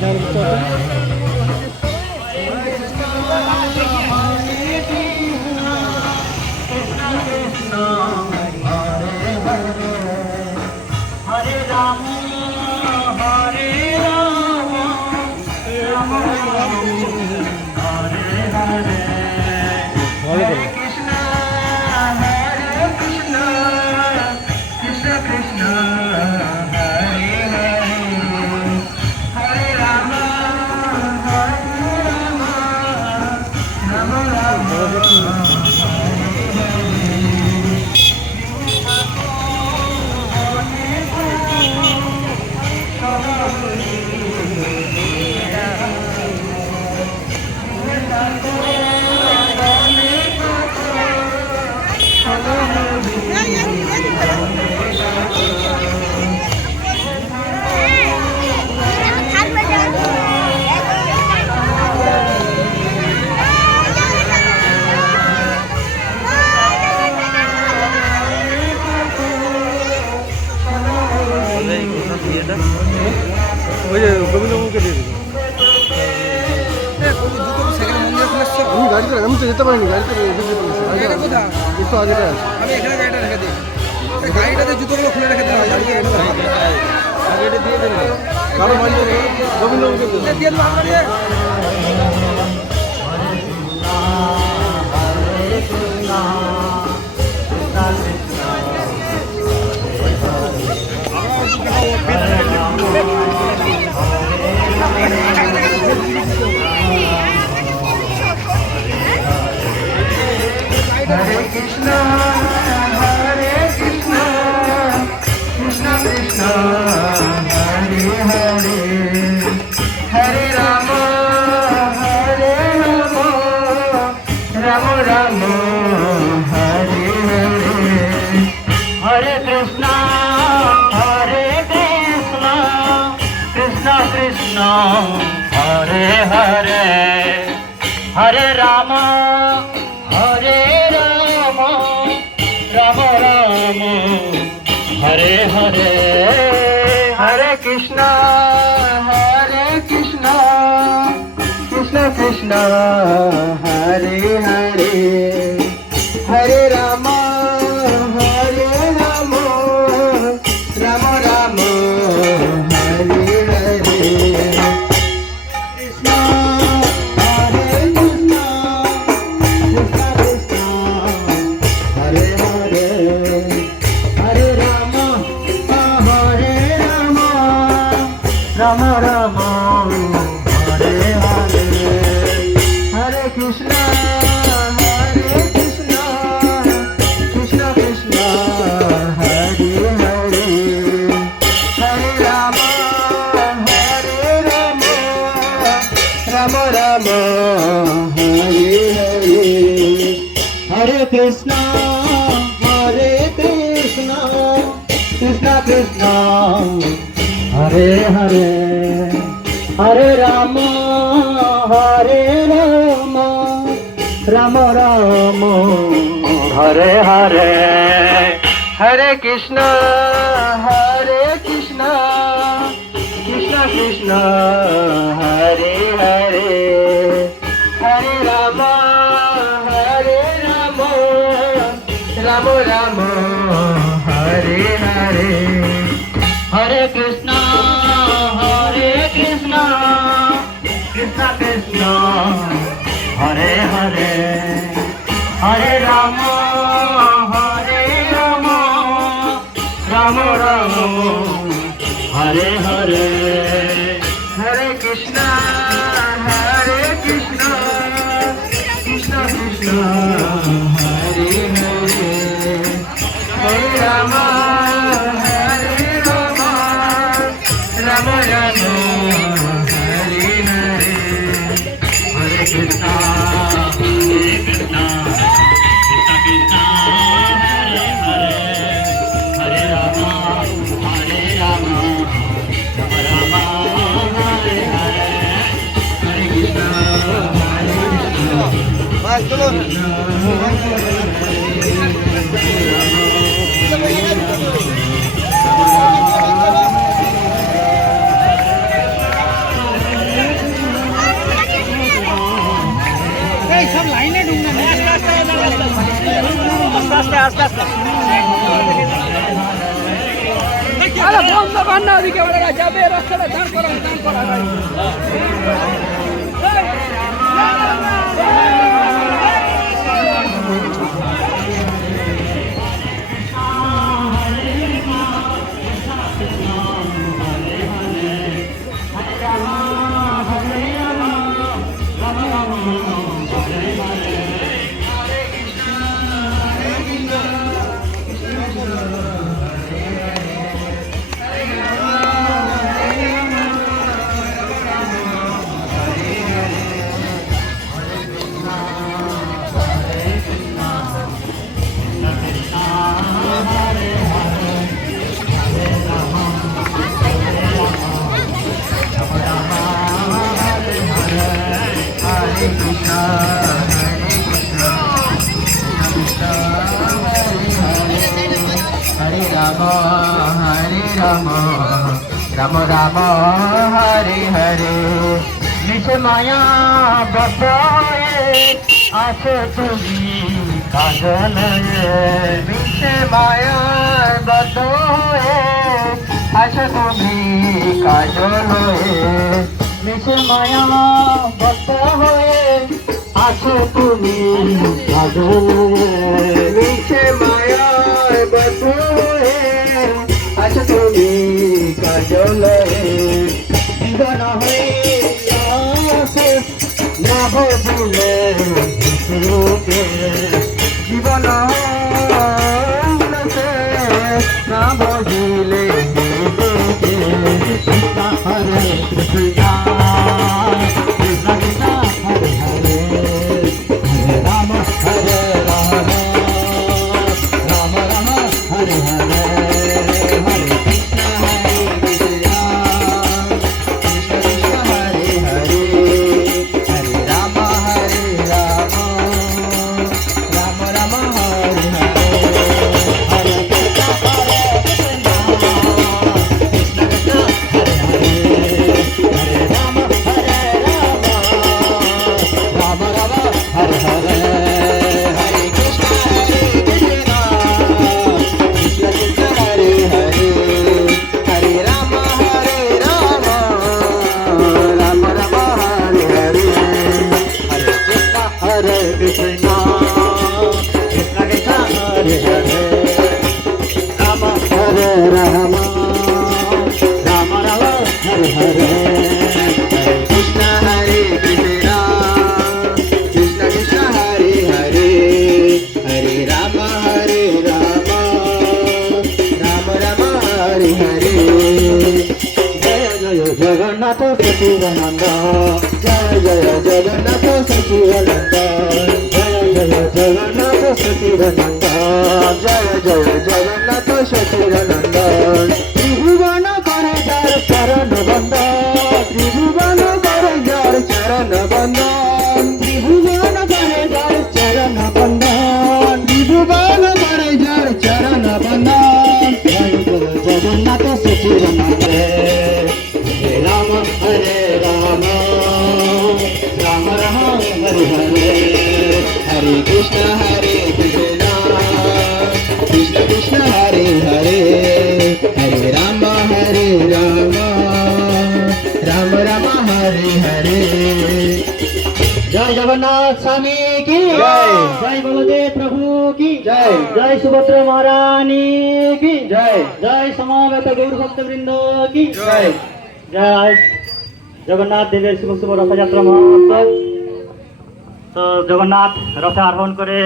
খেয়াল করতে হবে। ওই যে গোবিন্দবাবুকে দিয়ে দিল। আমি গাড়িতে আমি তো যেতে পারিনি, গাড়িতে একটু আগে আছে। আমি এখানে গাড়িটা রেখে দিই, গাড়িটাতে জুতোগুলো খুলে রেখে দিলাম। গাড়িটা দিয়ে দেবেন, কারো বাড়িতে গোবিন্দবাবুকে দিয়ে দিয়ে দিলাম আমরা। Hare Krishna, Hare Krishna, Krishna Krishna, Hare Hare, Hare Rama, Hare Rama, Rama Rama, Hare Hare, Hare Krishna, Hare Krishna, Krishna Krishna, Hare Hare, Hare Rama, Hare Rama, Rama Rama, Hare Hare, Hare Krishna, Krishna Krishna, Hare Hare, Hare Rama, Hare Rama, Rama Rama, Hare Hare, Krishna, Hare Krishna, Krishna Krishna, Hare Hare, Hare Rama, Hare Rama, Rama Rama, Hare Hare, Hare Krishna, Krishna Krishna, Hare Hare, Hare Rama, Hare Rama, Rama Rama, Hare Hare, Hare Krishna, Krishna Krishna, Hare Hare, Hare Rama, Hare Rama, Rama Rama, Hare Hare, Hare Krishna, Krishna Krishna, Hare Hare, Hare Rama, Hare Rama, Rama Rama, Hare Hare, Hare Krishna, Krishna Krishna, Hare Hare, Hare Rama, Hare Rama, Rama Rama, Hare Hare, Hare Krishna, Krishna Krishna, Hare Hare, Hare Rama, Hare Rama, Rama Rama, Hare Hare, Hare Krishna, Krishna Krishna, Hare Hare, Hare Rama, Hare Rama, Rama Rama, Hare Hare, Hare Krishna, Hare Krishna, আরে বন্ধ কর না, ওদিকে ওরা যাবে, রাস্তাটা দাঁড় করা Hare Rama, Rama Rama, Hare Hare. Nish Maya Babaye, Ashe Tumi Kajalaye. Nish Maya Babaye, Ashe Tumi Kajalaye. Nish Maya Babaye, Ashe Tumi Kajalaye. Nish Maya Babaye, Ashe Tumi Kajalaye. জীবন হইয়াছে না বুঝলে রূপে, জীবন হইয়াছে না বুঝলে কৃষ্ণ হরে কৃষ্ণ কৃষ্ণ কৃষ্ণ হরে হরে, হরে রাম হরে রাম, রাম রাম হরে হরে, হরে কৃষ্ণ হরে কৃষ্ণ जगन्नाथ सचिदानंद, जय जय जगन्नाथ सचिदानंद, जय जय जगन्नाथ सचिदानंद, जय जय जगन्नाथ सचिदानंद। त्रिभुवन करे जार चरण बंदन, त्रिभुवन करे जार चरण बंदन, त्रिभुवन करे जार चरण बंदन, त्रिभुवन करे जार चरण बंदन। जय जय जगन्नाथ सचिदानंद, राम हरे राम, राम राम हरे हरे, हरे कृष्ण कृष्ण कृष्ण हरे हरे, हरे राम राम राम हरे हरे। जय जगन्नाथ स्वामी की जय, जय बलदेव प्रभु की जय, जय सुभद्रा महारानी की जय, जय समावेत गौर भक्तवृंद की जय। जय जगन्नाथ देवेर शुभ शुभ रथयात्रा महोत्सव। तो जगन्नाथ रथे आरोहण करे